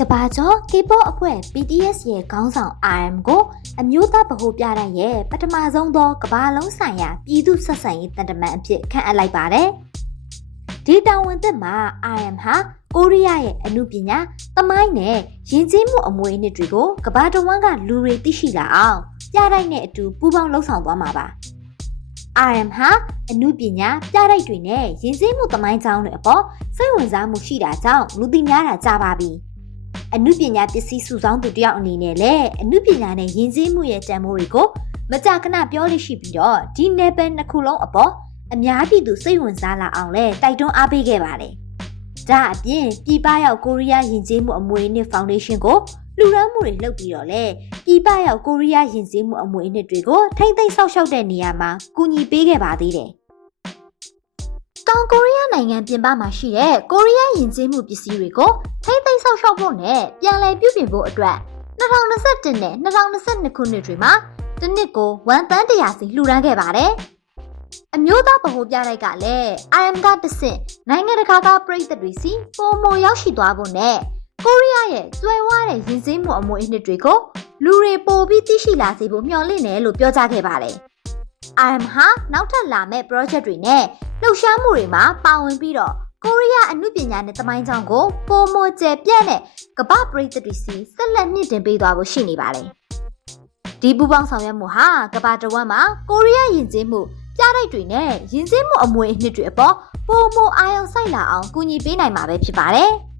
ကဘာကျော် K-pop အဖွဲ့ BTS ရဲ့ခေါင်းဆောင် RM ကိုအမျိုးသားဗဟိုပြတိုင်းရဲ့ပထမဆုံးသောကမ္ဘာလုံးဆိုင်ရာပြည်သူဆက်ဆံရေးတန်တမန်အဖြစ်ခန့်အပ်လိုက်ပါတယ်။ဒီတာဝန်သစ်မှာ RM ဟာကိုရီးယားရဲ့အမှုပညာသမိုင်းနဲ့ယဉ်ကျေးမှုအမွေအနှစ်တွေကိုကမ္ဘာတစ်ဝန်းကလူတွေသိရှိလာအောင်ပြတိုက်နဲ့အတူပူးပေါင်းလှုပ်ဆောင်သွားမှာပါ။ RM ဟာအမှုပညာပြတိုက်တွေနဲ့ယဉ်ကျေးမှုသမိုင်းကြောင်းတွေအပေါ်စိတ်ဝင်စားမှုရှိတာကြောင့်လူသိများတာကြားပါပြီ။အနုပညာပစ္စည်းစုဆောင်းသူတယောက်အနေနဲ့လည်းအနုပညာနဲ့ယဉ်ကျေးမှုရဲ့တန်ဖိုးတွေကိုမကြာခဏပြောလို့ရှိပြီးတော့ဒီနယ်ပယ်နှစ်ခုလုံးအပေါ်အများပြည်သူစိတ်ဝင်စားလာအောင်လဲတိုက်တွန်းအားပေးခဲ့ပါတယ်။ဒါအပြင်ပြည်ပရောက်ကိုရီးယားယဉ်ကျေးမှုအမွေအနှစ်ဖောင်ဒေးရှင်းကိုလူရမ်းမှုတွေလုပ်ပြီးတော့လဲပြည်ပရောက်ကိုရီးယားယဉ်ကျေးမှုအမွေအနှစ်တွေကိုထိမ့်သိမ်းဆောက်ရှောက်တဲ့နေရာမှာကူညီပေးခဲ့ပါသေးတယ်။တောင်ကိုရီးယားနိုင်ငံပြင်ပမှာရှိတဲ့ကိုရီးယားယဉ်ကျေးမှုပစ္စည်းတွေကိုထိမ့်သိမ်းဆောက်ရှောက်ဖို့နဲ့ပြန်လည်ပြုပြင်ဖို့အတွက်2021နဲ့2022ခုနှစ်တွေမှာတစ်နှစ်ကို1 သန်း100စီလှူဒါန်းခဲ့ပါတယ်။အမျိုးသားဗဟိုပြတိုက်ကလည်း RM ကတစ်ဆင့်နိုင်ငံတကာကပရိသတ်တွေစီပုံမရောက်ရှိသွားဖို့နဲ့ကိုရီးယားရဲ့ကျွဲဝါးတဲ့ယဉ်ကျေးမှုအမွေအနှစ်တွေကိုလူတွေပိုပြီးသိရှိလာစေဖို့မျှော်လင့်တယ်လို့ပြောကြားခဲ့ပါတယ်။ RM ဟာနောက်ထပ်လာမယ့် project တွေနဲ့လှုပ်ရှားမှုတွေမှာပါဝင်ပြီးတော့ကိုရီးယားအမှုပညာနဲ့သမိုင်းကြောင်းကိုပိုမိုကျယ်ပြန့်တဲ့ကမ္ဘာပရိသတ်တွေစီဆက်လက်မြင့်တင်ပေးသွားဖို့ရှိနေပါတယ်။ဒီပူးပေါင်းဆောင်ရွက်မှုဟာကမ္ဘာတစ်ဝန်းမှာကိုရီးယားယဉ်ကျေးမှုပြတိုက်တွေနဲ့ယဉ်ကျေးမှုအမွေအနှစ်တွေအပေါ်ပိုမိုအာရုံစိုက်လာအောင်ကူညီပေးနိုင်မှာပဲဖြစ်ပါတယ်။